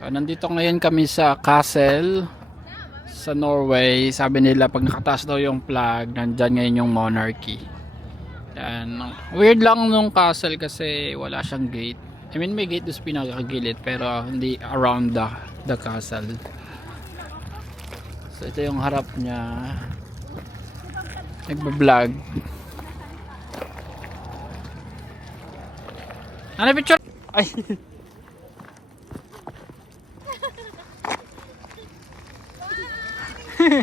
Nandito ngayon kami sa castle sa Norway. Sabi nila pag nakataas daw yung flag, nandyan ngayon yung monarchy. Yan. Weird lang nung castle kasi wala siyang gate. I mean may gate doon sa pinakagilid pero hindi around the castle. So ito yung harap niya. Nagba-vlog. Ano picture? Ay. Ew.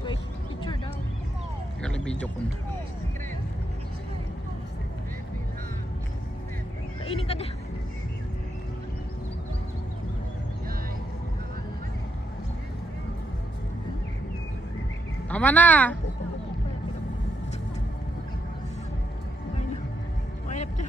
Wait, picture daw. Kaya video ko na. Kainin ka na. Tama na. Mainap siya.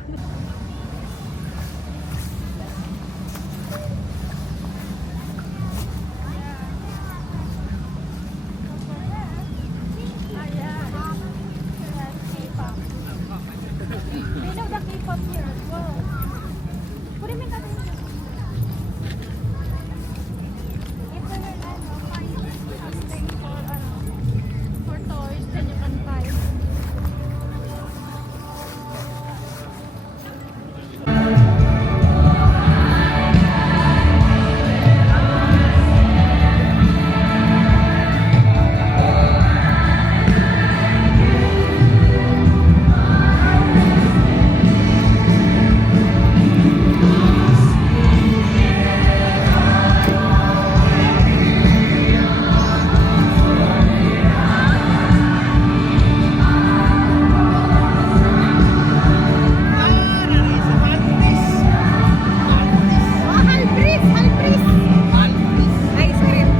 For toys, then you can buy.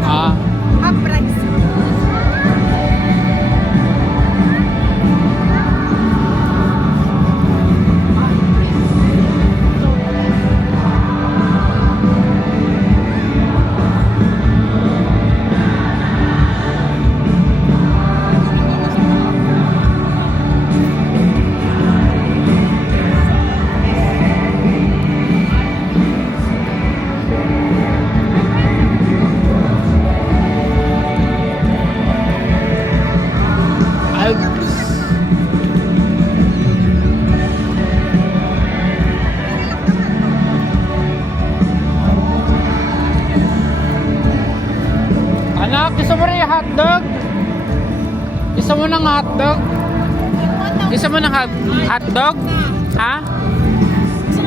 Ah. Anak, gusto mo rin yung hotdog? Gusto mo ng hotdog? Gusto mo ng hotdog? Ha?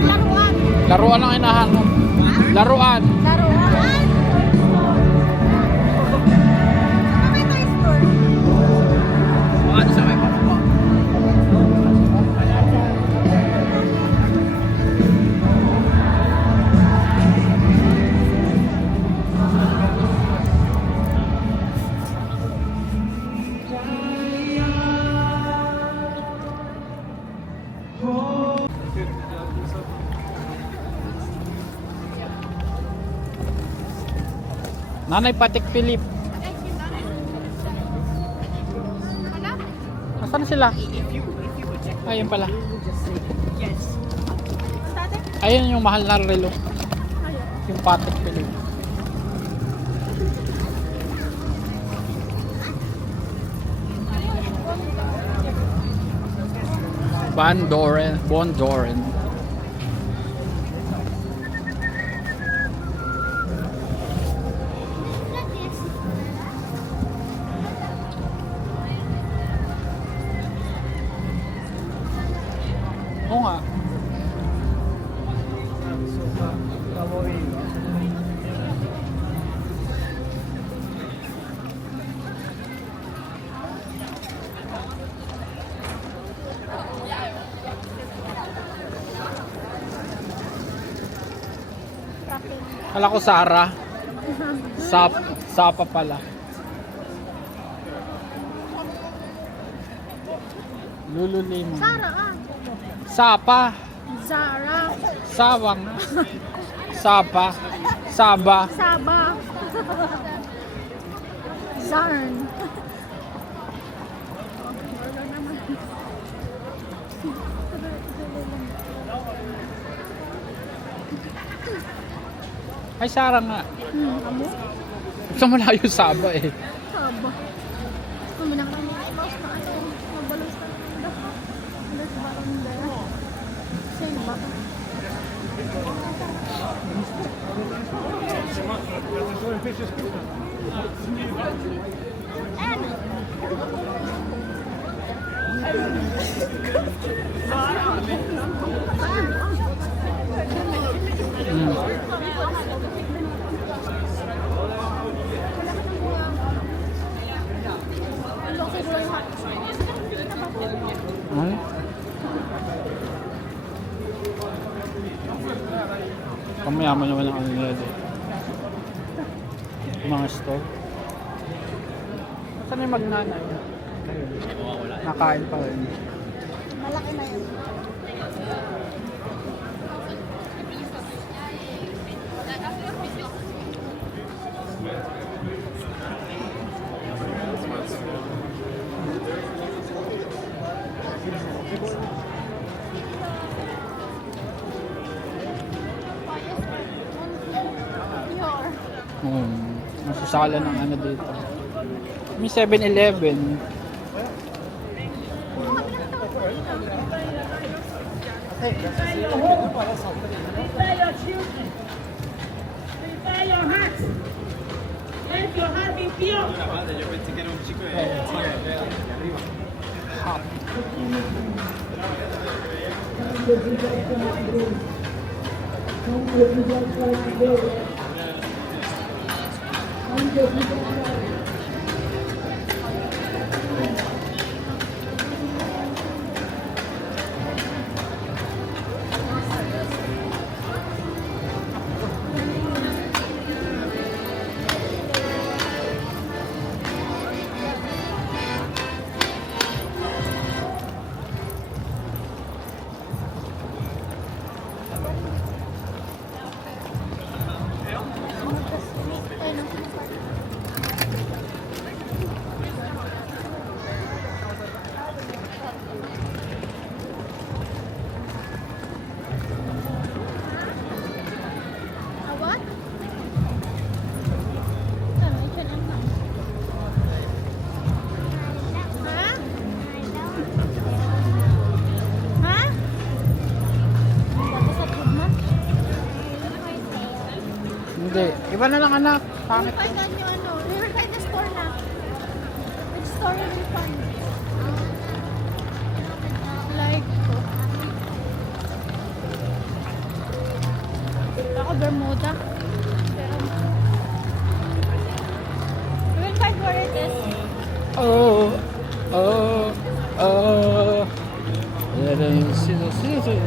Laruan. Laruan lang hinahanap. Laruan. Laruan. May toy store. Mga sa may papa. Nanay Patik Philip. Nasaan sila? Ayun pala. Ayun yung mahal na relo. Yung Patik Philip. Van Doren. Oo nga. Kala ko Sara. Sapa pala. Lululim. Zara ah. Sapa. Zara. Sawang. Sapa. Saba. Saba. Zarn. Ay, Sarah nga. Amo? Sa malayo Saba eh. Haba. Kami na kami ay mouse na ano. Mabalos na daw. Alas baranda. Sino ba? Ay. Pamayaman naman ang ano nila dito. Mga store. Saan yung magnanay? Nakain pa rin. Malaki na yun. Masasala ng ano dito. May 7-Eleven. Prepare your children. Prepare your hearts. Let your heart be pure. What? Ha? Ha? Tapos sa food mo? Hindi. Iba na lang anak. Pangit. Find out yung ano. We will find the store na. Which store you will find? Like, ako Bermuda. We will find where it is. Oh. Oh. Oh. Let us see the season.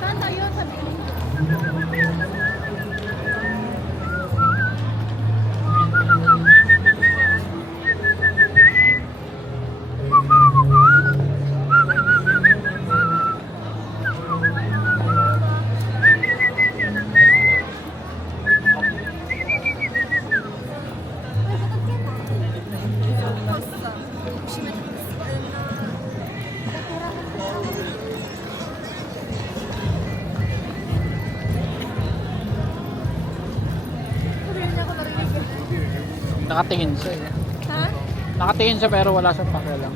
Saan tayo? Sabi ko. Nakatingin siya eh. Ha? Nakatingin siya pero wala siyang pakialam.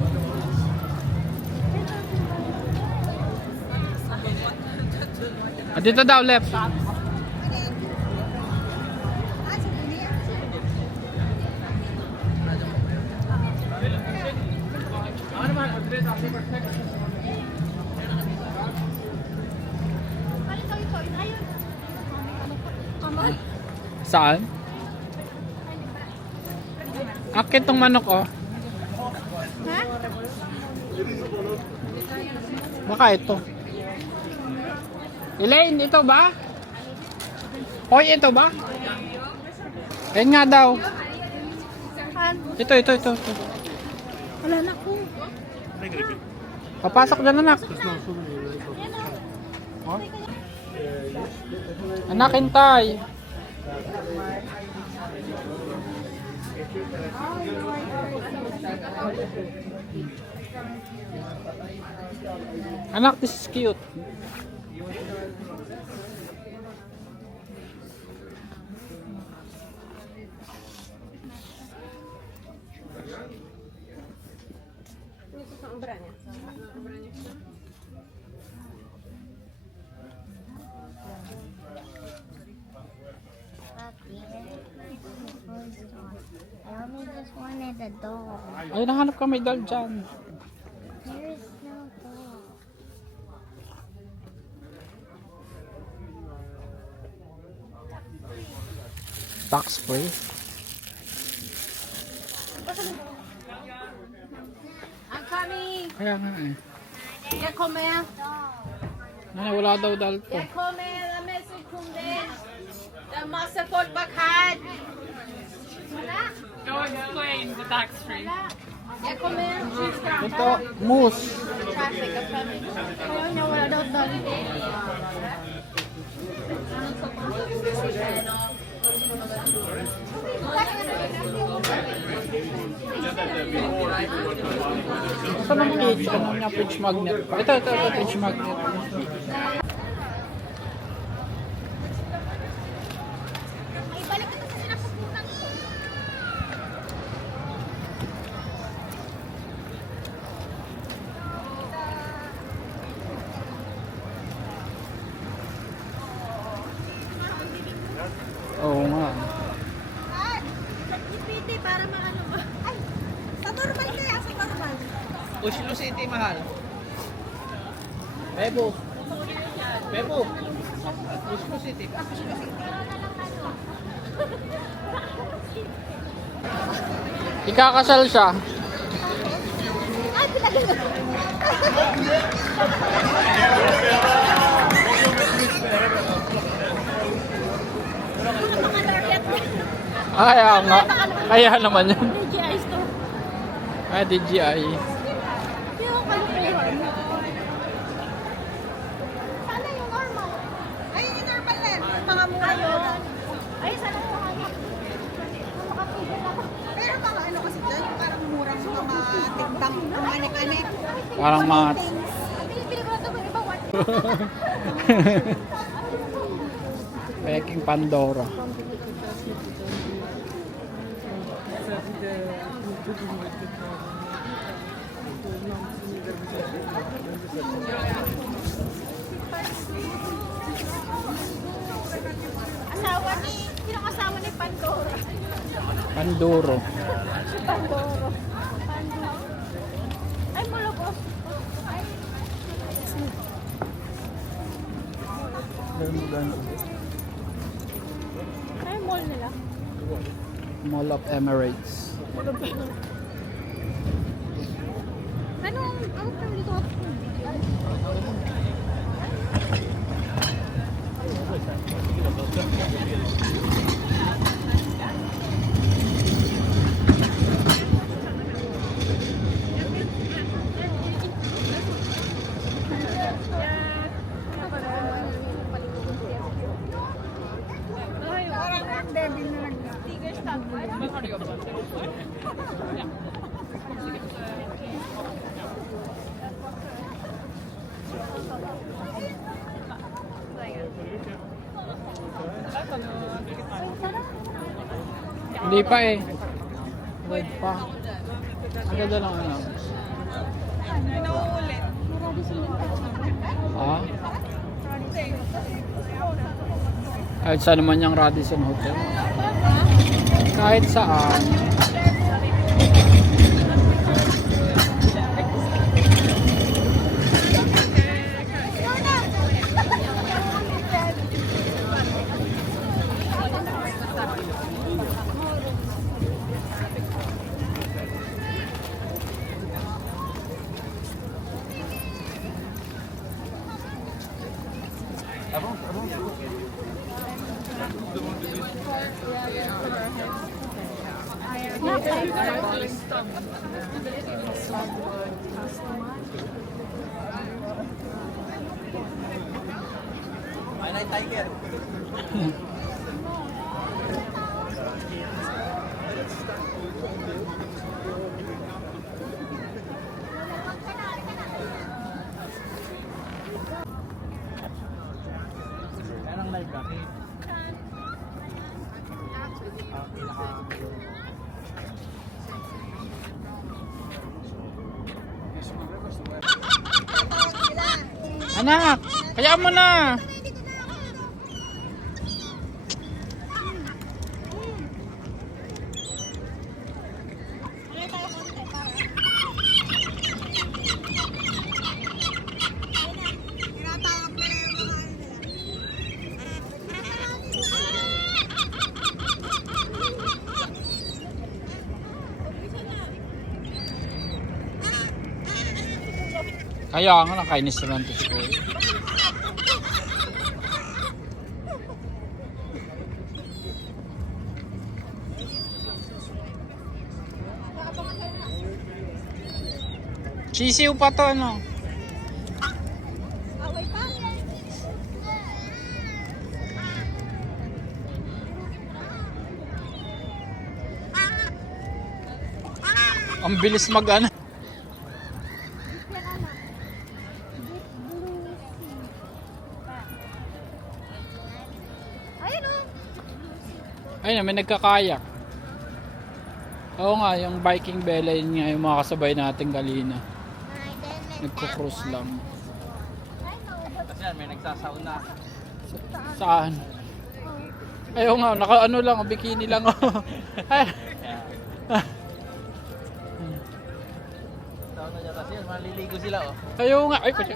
Ah, dito daw, left. Saan? Akit tong manok oh. Ha? Baka ito. Elaine, ito ba? Hoy, ito ba? Ayun nga daw. Saan? Ito. Wala na ko. Papasok dyan anak. Oh. Anak, hintay. Anak, this is cute. Ay, nahanap ka may dal dyan. Tax free. I'm coming. Kaya nga eh. Jag kommer. Ay, wala daw dal to. Jag kommer om en sekund. Det är massa folk bak här. Go explain the tax free. Jag kommer. Ito, moose. Traffic of coming. Ayaw niya, wala daw dal. Saan ang cage? Ano nga fridge magnet? Ito, fridge magnet. Ay, balik ito sa sinapupunan. Oo nga. Ipiti para maano ba? Ay, sa normal kaya, sa normal. Oslo City, mahal. Bebo. Bebo. Oslo City. Ikakasal siya. Ay, pinagano. Kaya nga. Kaya naman yun. DJI store. Ah, DJI. Yung kalukuhan. Sana yung normal. Ay, yung normal na. Mga mura yun. Ay, sana yung hanap. Makapigil ako. Pero mga ano kasi dyan, yung parang murang mga tindang, mga anek-anek. Parang mga... Pinipili ko na ito, iba what? Peking Pandora. Asawa ni, sino asawa ni Pandora? Pandoro. Si Pandoro. Pandoro. Ay, muloko. Ay. Ay, mall nila. Mall of Emirates. Anong term dito? Hindi pa eh. Red pa. Ang ganda lang ano. Ah? Kahit saan naman yung Radisson Hotel. Kahit saan. Ay, tiger. Anong live ka? Anak, kaya mo na. Ano tayo konti para Kaya nga, nakainis naman to school. Sisiw pa to, ano? Away pa. Ang bilis mag-ano. Ayun o. Ayun, may nagkakayak. Oo nga, yung Viking Bella, yun nga yung mga kasabay natin kanina. Nagko-cruise lang. Kasi yan, may nagsasauna. Saan? Ayaw nga, naka ano lang, bikini lang. Ay. Sauna niya kasi yan, maliligo sila oh. Ayaw nga. Ay, pati.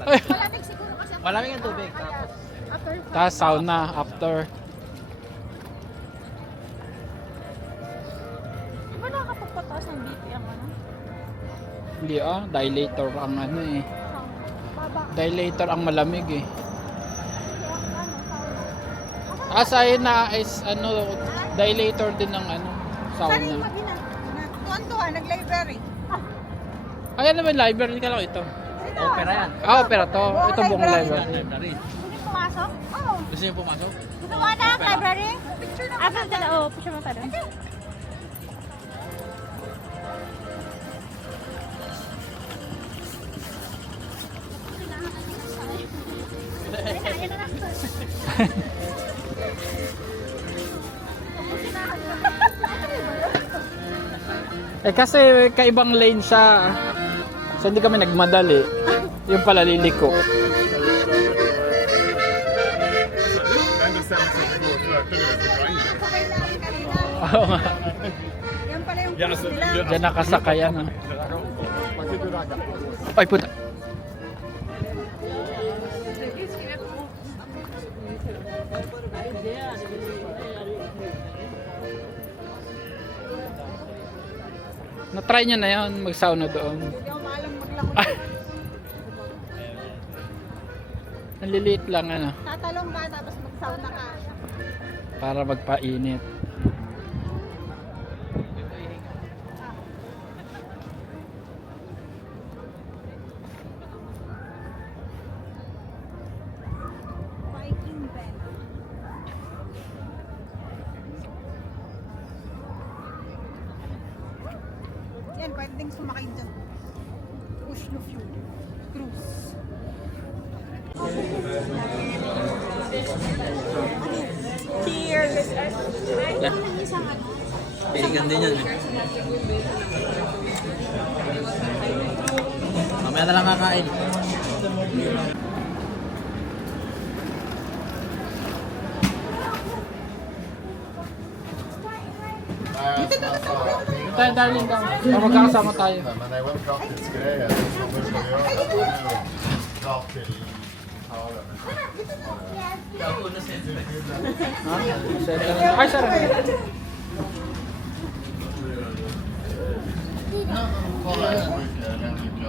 Ay. Malamig siguro kasi. Malamig ang tubig. Tapos, Tapos sauna after. Di ba nakakapagpataas ng BP ang ano? Hindi dilator ang ano eh. Baba. Dilator ang malamig eh. Sa'yo na is ano, dilator din ng ano, Saan sauna. yung magina? Tuwan-tuwa, nag-library. Ayan naman, library ka lang ito. opera yan. Opera to. Ito buong library. Library. Gusto pumasok? Oo. Gusto niyo pumasok? Gusto mo na, library? Picture na. After that, oh, picture mo tayo. Eh kasi kaibang lane siya. So hindi kami nagmadali. Yung pala liliko. And the 74th floor, look at the grind. Sakay namin kanina. Oo nga. Yan pala yung Yes, cruise nila. Diyan nakasakayan. Ay puta. Na-try niya na yun, mag-sauna doon. Hindi ako maalam maglako. Ang liliit lang ano, Tatalong ka tapos mag-sauna ka. para magpainit. Viking Bella. Yan, pwede ding sumakay dyan. Push no fuel. Cruise. Cheers! Piligan din yan. Mamaya na lang kakain. Tayo darling daw. Para magkakasama tayo. Men det var praktisk grejer som du ska göra. Rakt till havet. Ay, sir. Kolla här så mycket.